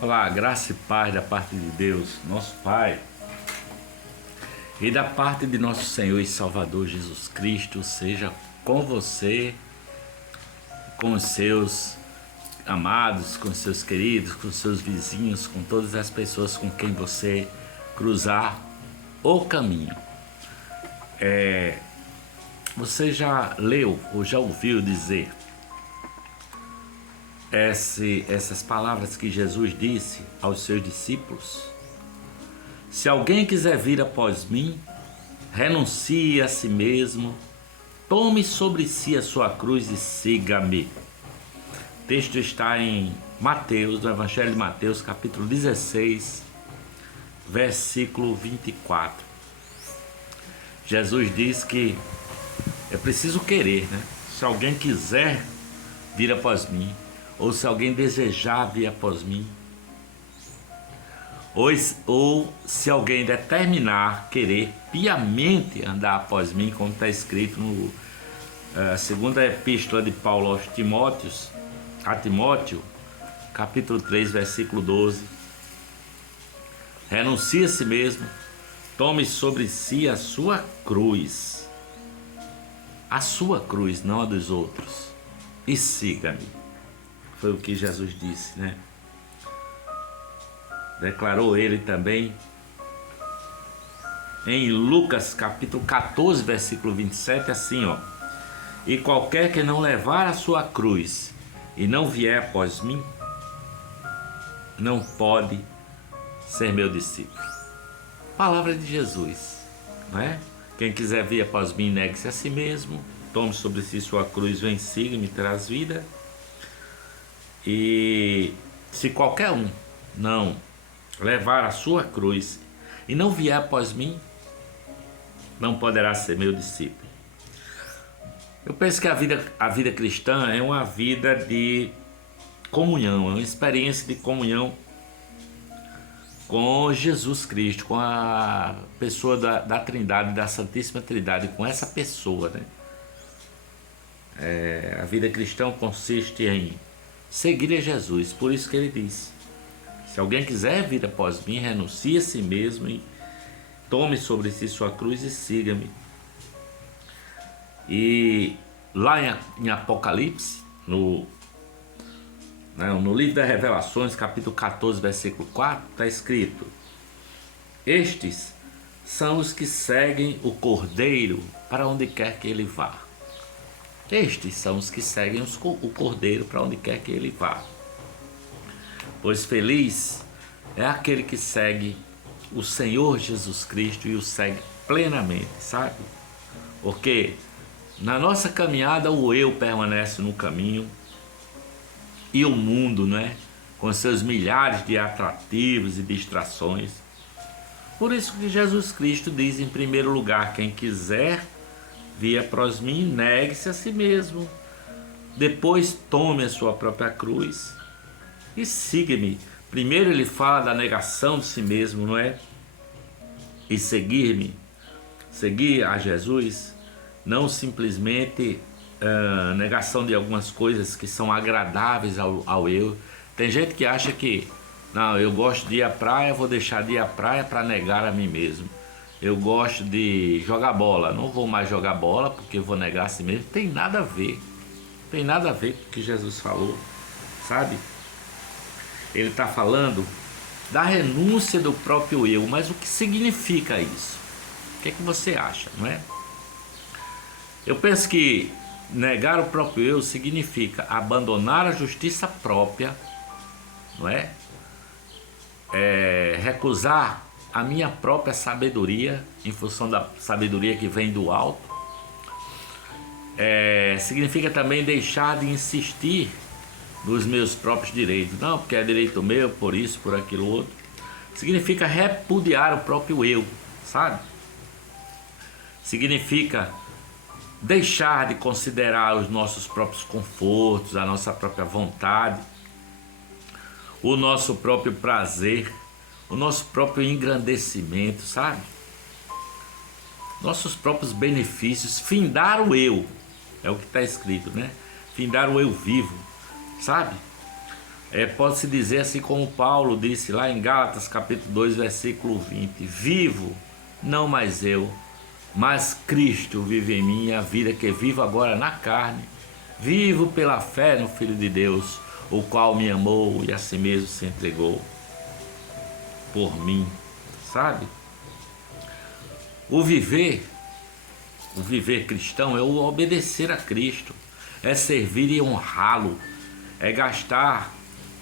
Olá, graça e paz da parte de Deus, nosso Pai, e da parte de nosso Senhor e Salvador Jesus Cristo, seja com você, com os seus amados, com os seus queridos, com os seus vizinhos, com todas as pessoas com quem você cruzar o caminho. Você já leu ou já ouviu dizer essas palavras que Jesus disse aos seus discípulos? Se alguém quiser vir após mim, renuncie a si mesmo, tome sobre si a sua cruz e siga-me. O texto está em Mateus, no Evangelho de Mateus, capítulo 16, versículo 24. Jesus diz que é preciso querer, né? Se alguém quiser vir após mim, ou se alguém desejar vir após mim, ou se alguém determinar, querer piamente andar após mim, como está escrito no segunda epístola de Paulo a Timóteo, capítulo 3, versículo 12. Renuncie a si mesmo, tome sobre si a sua cruz, não a dos outros, e siga-me. Foi o que Jesus disse, né? Declarou ele também em Lucas capítulo 14, versículo 27, assim, ó: e qualquer que não levar a sua cruz e não vier após mim, não pode ser meu discípulo. Palavra de Jesus, não é? Quem quiser vir após mim, negue-se a si mesmo, tome sobre si sua cruz, vem, siga-me, traz vida. E se qualquer um não levar a sua cruz e não vier após mim, não poderá ser meu discípulo. Eu penso que a vida cristã é uma vida de comunhão, é uma experiência de comunhão com Jesus Cristo, com a pessoa da Trindade, da Santíssima Trindade, com essa pessoa, né? A vida cristã consiste em seguir a Jesus, por isso que ele diz: se alguém quiser vir após mim, renuncie a si mesmo e tome sobre si sua cruz e siga-me. E lá em Apocalipse, no livro das Revelações, capítulo 14, versículo 4, está escrito: estes são os que seguem o Cordeiro para onde quer que ele vá. Estes são os que seguem o Cordeiro para onde quer que ele vá. Pois feliz é aquele que segue o Senhor Jesus Cristo e o segue plenamente, sabe? Porque na nossa caminhada o eu permanece no caminho e o mundo, né, com seus milhares de atrativos e distrações. Por isso que Jesus Cristo diz, em primeiro lugar: quem quiser vir após mim, negue-se a si mesmo, depois tome a sua própria cruz e siga-me. Primeiro ele fala da negação de si mesmo, não é? E seguir-me, seguir a Jesus, não simplesmente negação de algumas coisas que são agradáveis ao eu. Tem gente que acha que, não, eu gosto de ir à praia, vou deixar de ir à praia para negar a mim mesmo. Eu gosto de jogar bola, não vou mais jogar bola porque vou negar a si mesmo. Tem nada a ver, tem nada a ver com o que Jesus falou, sabe? Ele está falando da renúncia do próprio eu, mas o que significa isso? O que é que você acha, não é? Eu penso que negar o próprio eu significa abandonar a justiça própria, não é? Recusar a minha própria sabedoria em função da sabedoria que vem do alto. Significa também deixar de insistir nos meus próprios direitos, não, porque é direito meu, por isso, por aquilo outro. Significa repudiar o próprio eu, sabe? Significa deixar de considerar os nossos próprios confortos, a nossa própria vontade, o nosso próprio prazer, o nosso próprio engrandecimento, sabe? Nossos próprios benefícios, findar o eu, é o que está escrito, né? Findar o eu vivo, sabe? Pode-se dizer assim como Paulo disse lá em Gálatas capítulo 2, versículo 20: vivo, não mais eu, mas Cristo vive em mim, a vida que vivo agora na carne, vivo pela fé no Filho de Deus, o qual me amou e a si mesmo se entregou por mim, sabe? O viver cristão é o obedecer a Cristo, é servir e honrá-lo, é gastar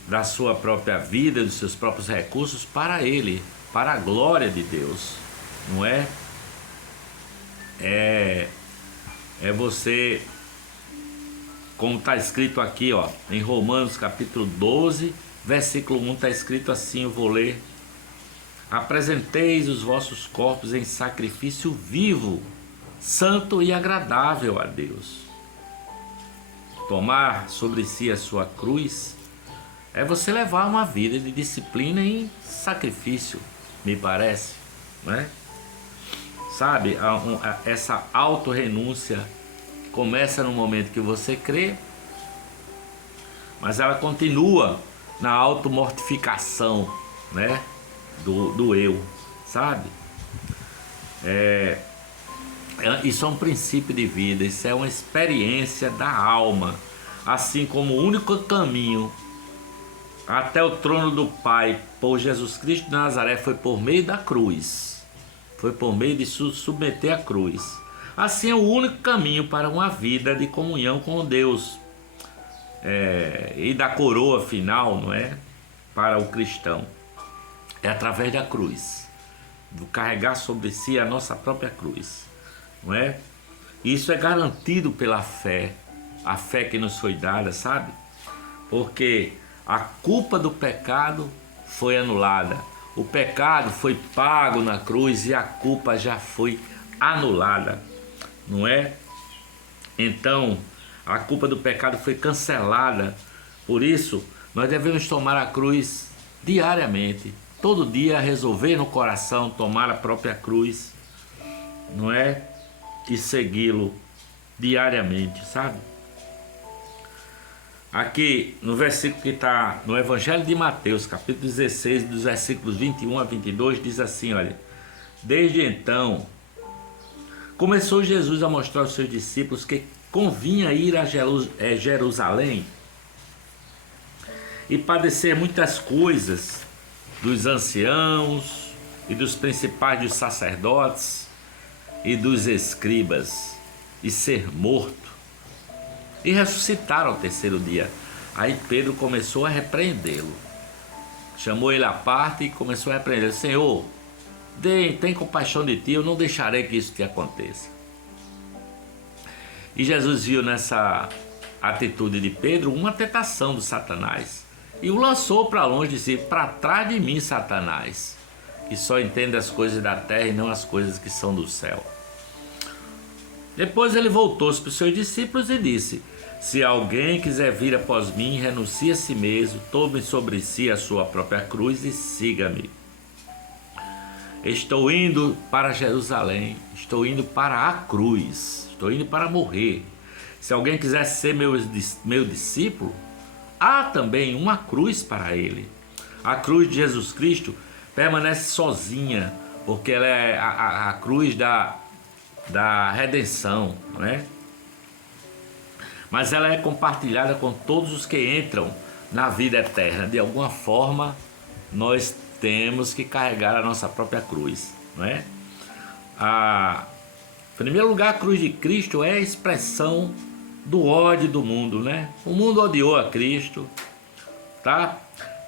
da sua própria vida, dos seus próprios recursos para Ele, para a glória de Deus, não é? É você, como está escrito aqui, ó, em Romanos capítulo 12, versículo 1, está escrito assim, eu vou ler: apresenteis os vossos corpos em sacrifício vivo, santo e agradável a Deus. Tomar sobre si a sua cruz é você levar uma vida de disciplina em sacrifício, me parece, né? Sabe, essa autorrenúncia começa no momento que você crê, mas ela continua na automortificação, né? Do eu, sabe? Isso é um princípio de vida, isso é uma experiência da alma, assim como o único caminho até o trono do Pai por Jesus Cristo de Nazaré foi por meio da cruz, foi por meio de submeter a cruz. Assim é o único caminho para uma vida de comunhão com Deus, e da coroa final, não é? Para o cristão é através da cruz, do carregar sobre si a nossa própria cruz, não é? Isso é garantido pela fé, a fé que nos foi dada, sabe? Porque a culpa do pecado foi anulada, o pecado foi pago na cruz e a culpa já foi anulada, não é? Então, a culpa do pecado foi cancelada. Por isso, nós devemos tomar a cruz diariamente, todo dia resolver no coração tomar a própria cruz, não é? E segui-lo diariamente, sabe? Aqui no versículo que está no Evangelho de Mateus, capítulo 16, dos versículos 21 a 22, diz assim, olha: desde então começou Jesus a mostrar aos seus discípulos que convinha ir a Jerusalém e padecer muitas coisas dos anciãos e dos principais dos sacerdotes e dos escribas, e ser morto e ressuscitar ao terceiro dia. Aí Pedro começou a repreendê-lo, chamou ele à parte e começou a repreender: Senhor, tem compaixão de ti, eu não deixarei que isso te aconteça. E Jesus viu nessa atitude de Pedro uma tentação do Satanás e o lançou para longe, disse: para trás de mim, Satanás, que só entende as coisas da terra e não as coisas que são do céu. Depois ele voltou-se para os seus discípulos e disse: se alguém quiser vir após mim, renuncie a si mesmo, tome sobre si a sua própria cruz e siga-me. Estou indo para Jerusalém, estou indo para a cruz, estou indo para morrer. Se alguém quiser ser meu discípulo, há também uma cruz para ele. A cruz de Jesus Cristo permanece sozinha, porque ela é a cruz da redenção, não é? Mas ela é compartilhada com todos os que entram na vida eterna. De alguma forma, nós temos que carregar a nossa própria cruz, não é? Em primeiro lugar, a cruz de Cristo é a expressão do ódio do mundo, né? O mundo odiou a Cristo, tá?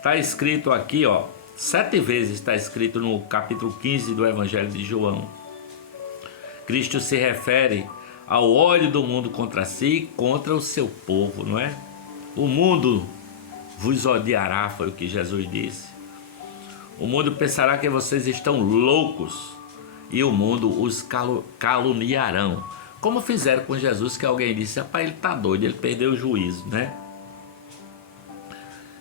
Tá escrito aqui, ó, 7 vezes está escrito no capítulo 15 do Evangelho de João. Cristo se refere ao ódio do mundo contra si e contra o seu povo, não é? O mundo vos odiará, foi o que Jesus disse. O mundo pensará que vocês estão loucos e o mundo os caluniarão. Como fizeram com Jesus, que alguém disse: rapaz, ele está doido, ele perdeu o juízo, né?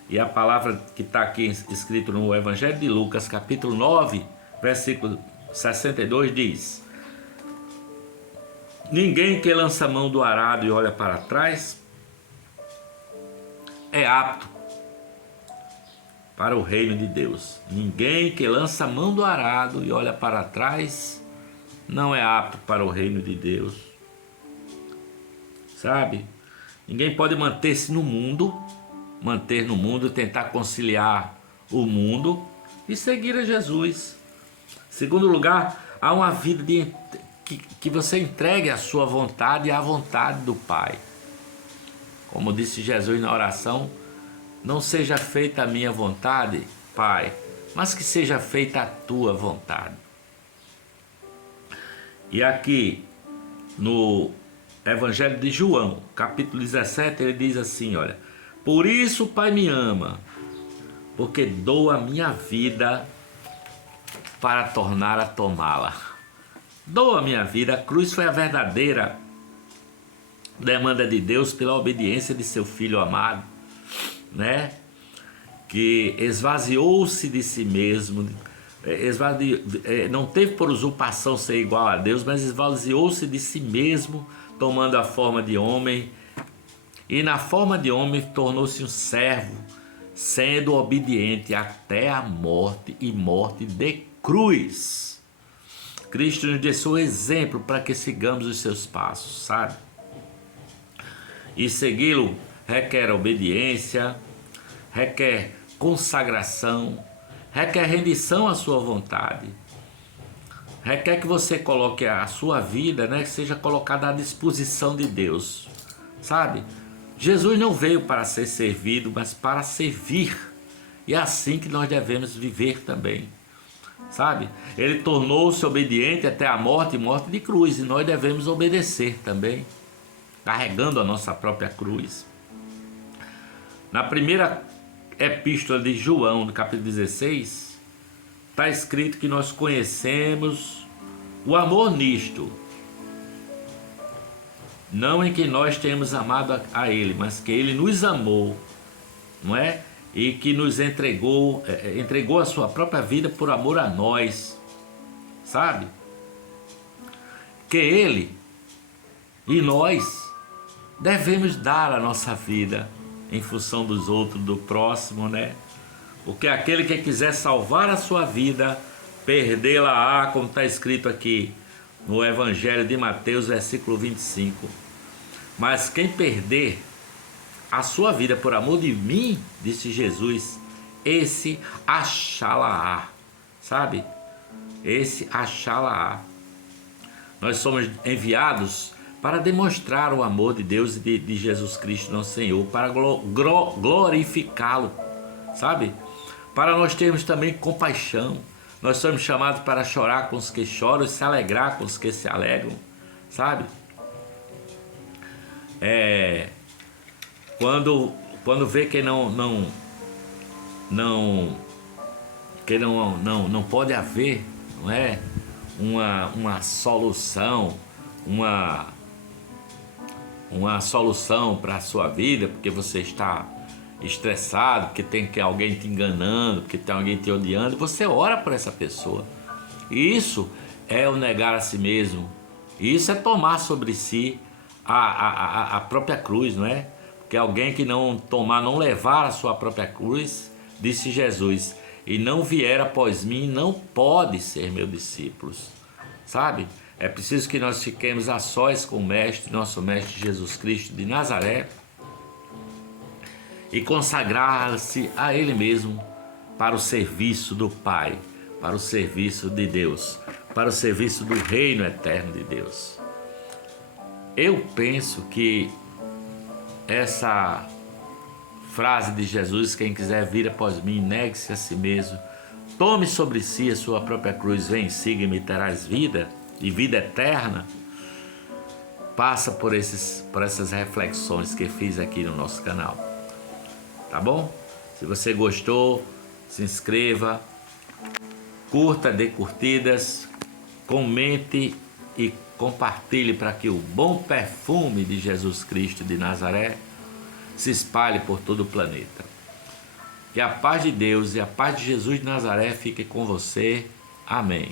E a palavra que está aqui escrito no Evangelho de Lucas, capítulo 9, versículo 62, diz: ninguém que lança a mão do arado e olha para trás é apto para o reino de Deus. Ninguém que lança a mão do arado e olha para trás não é apto para o reino de Deus. Sabe? Ninguém pode manter no mundo, tentar conciliar o mundo e seguir a Jesus. Segundo lugar, há uma vida que você entregue a sua vontade à vontade do Pai. Como disse Jesus na oração, não seja feita a minha vontade, Pai, mas que seja feita a tua vontade. E aqui no Evangelho de João, capítulo 17, ele diz assim, olha: por isso o Pai me ama, porque dou a minha vida para tornar a tomá-la. Dou a minha vida. A cruz foi a verdadeira demanda de Deus pela obediência de seu Filho amado, né? Que esvaziou-se de si mesmo, não teve por usurpação ser igual a Deus, mas esvaziou-se de si mesmo, tomando a forma de homem, e na forma de homem tornou-se um servo, sendo obediente até a morte, e morte de cruz. Cristo nos deixou o exemplo para que sigamos os seus passos, sabe? E segui-lo requer obediência, requer consagração, requer rendição à sua vontade, requer que você coloque a sua vida, né, que seja colocada à disposição de Deus, sabe? Jesus não veio para ser servido, mas para servir, e é assim que nós devemos viver também, sabe? Ele tornou-se obediente até a morte, e morte de cruz, e nós devemos obedecer também, carregando a nossa própria cruz. Na primeira epístola de João, no capítulo 16, está escrito que nós conhecemos o amor nisto, não em que nós tenhamos amado a Ele, mas que Ele nos amou, não é? E que nos entregou a sua própria vida por amor a nós, sabe? Que Ele e nós devemos dar a nossa vida em função dos outros, do próximo, né? Porque aquele que quiser salvar a sua vida, perdê-la-á, como está escrito aqui no Evangelho de Mateus, versículo 25. Mas quem perder a sua vida por amor de mim, disse Jesus, esse achá-la-á, sabe? Esse achá-la-á. Nós somos enviados para demonstrar o amor de Deus e de Jesus Cristo, nosso Senhor, para glorificá-lo, sabe? Para nós termos também compaixão. Nós somos chamados para chorar com os que choram e se alegrar com os que se alegram, sabe? Quando vê que não pode haver, não é, uma solução, uma solução para a sua vida, porque você está estressado, porque tem alguém te enganando, porque tem alguém te odiando, você ora por essa pessoa. E isso é o negar a si mesmo. E isso é tomar sobre si a própria cruz, não é? Porque alguém que não levar a sua própria cruz, disse Jesus, e não vier após mim, não pode ser meu discípulo, sabe? É preciso que nós fiquemos a sós com o Mestre, nosso Mestre Jesus Cristo de Nazaré, e consagrar-se a Ele mesmo para o serviço do Pai, para o serviço de Deus, para o serviço do reino eterno de Deus. Eu penso que essa frase de Jesus, quem quiser vir após mim, negue-se a si mesmo, tome sobre si a sua própria cruz, vem, siga-me, terás vida e vida eterna, passa por essas reflexões que fiz aqui no nosso canal, tá bom? Se você gostou, se inscreva, curta, dê curtidas, comente e compartilhe para que o bom perfume de Jesus Cristo de Nazaré se espalhe por todo o planeta. Que a paz de Deus e a paz de Jesus de Nazaré fique com você. Amém.